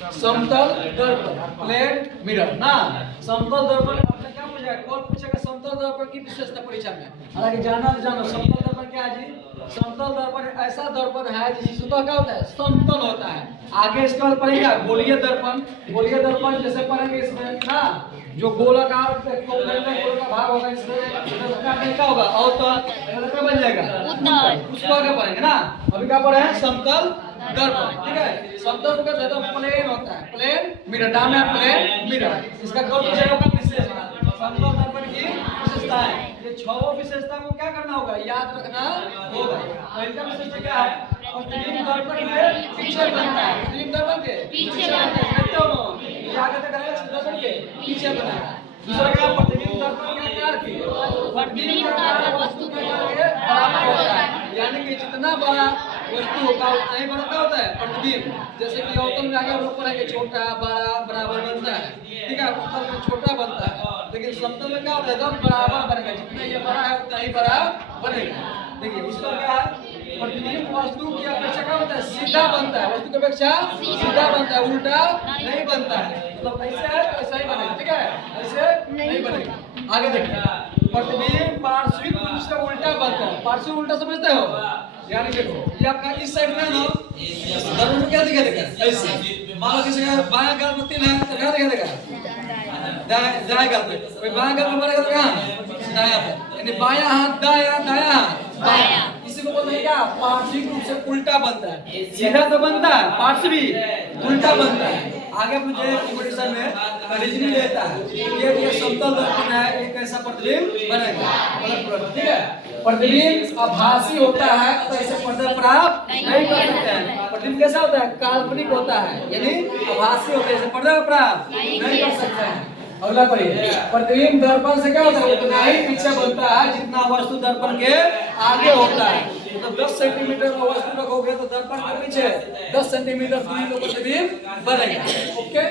समतल दर्पण, plane mirror ना। समतल दर्पण आपने क्या पूछा, कौन पूछेगा समतल दर्पण की विशेषता परीक्षा में? हालांकि जाना जानो समतल दर्पण क्या है जी? समतल दर्पण ऐसा दर्पण है जिसकी सतह क्या होता है, समतल होता है। आगे इसके बाद पढ़ेगा गोलीय दर्पण। गोलीय दर्पण जैसे पढ़ेंगे इसमें ना, जो गोलाकार गोल का भाग होगा इसमें उसका क्या होगा, अवतल क्या बन जाएगा, उसको आगे पढ़ेंगे ना। अभी क्या पढ़े हैं, समतल दर्पण, ठीक है। समतल का ज्यादा प्लेन होता है, प्लेन मिरर, नाम है प्लेन मिरर। इसका कौन पूछेगा का विशेषता, समतल दर्पण की विशेषता है। ये छह विशेषता को क्या करना होगा, याद रखना होगा। पहला विशेषता क्या है, प्रतिबिंब दर्पण के पीछे बनता है, प्रतिबिंब दर्पण के पीछे बनता है, देखते हो ये आगे तक करेगा, दर्पण के पीछे बनेगा। दूसरा क्या, प्रतिबिंब दर्पण के आकार की, प्रतिबिंब का आकार वस्तु के आकार के बराबर होता है, यानी कि जितना बड़ा वस्तु होगा उतना ही बड़ा क्या होता है, प्रतिबिंब। जैसे कि अवतल में आगे हम लोग पढ़ेंगे छोटा बड़ा बराबर बनता है, ठीक है, उत्तल में छोटा बनता है, लेकिन समतल में क्या होता है, एकदम बराबर बनेगा, जितना ये बड़ा है उतना ही बड़ा बनेगा। देखिए इसका क्या है, प्रतिबिंब वस्तु की अपेक्षा क्या होता है, सीधा बनता है, वस्तु की अपेक्षा सीधा बनता है, उल्टा नहीं बनता है। मतलब ऐसे है ऐसा ही बनेगा, ठीक है, ऐसे नहीं बनेगा। आगे देखिए, प्रतिबिंब पार्श्विक रूप से उल्टा बनता है। पार्श्विक उल्टा समझते हो, यानी देखो ये आपका इस साइड में ना, धर्म में क्या दिखेगा, ऐसे मान लो किसी का बायां गाल में तिल है तो क्या दिखेगा, दाएं गाल पे, कोई बायां गाल में मरेगा तो कहां, दायां पे, यानी बायां हाथ दायां, दायां हाथ बायां। इसी को बोलते हैं क्या, पार्श्विक रूप से उल्टा बनता है। सीधा तो बनता है, पार्श्विक उल्टा बनता है। आगे मुझे कंपटीशन में रीजनिंग लेता है, ये समतल दर्पण है, एक ऐसा प्रतिबिंब बनेगा, ठीक है। प्रतिबिंब आभासी होता है तो ऐसे पर्दा प्राप्त नहीं कर सकते हैं। प्रतिबिंब कैसा होता है, काल्पनिक होता है, यानी आभासी होता है, ऐसे पर्दा प्राप्त नहीं कर सकते हैं। अगला पढ़िए, प्रतिबिंब दर्पण से क्या होता है, उतना ही पीछे बनता है जितना वस्तु दर्पण के आगे होता है। मतलब 10 सेंटीमीटर का वस्तु रखोगे तो दर्पण के पीछे 10 सेंटीमीटर दूरी पर प्रतिबिंब बनेगा, ओके।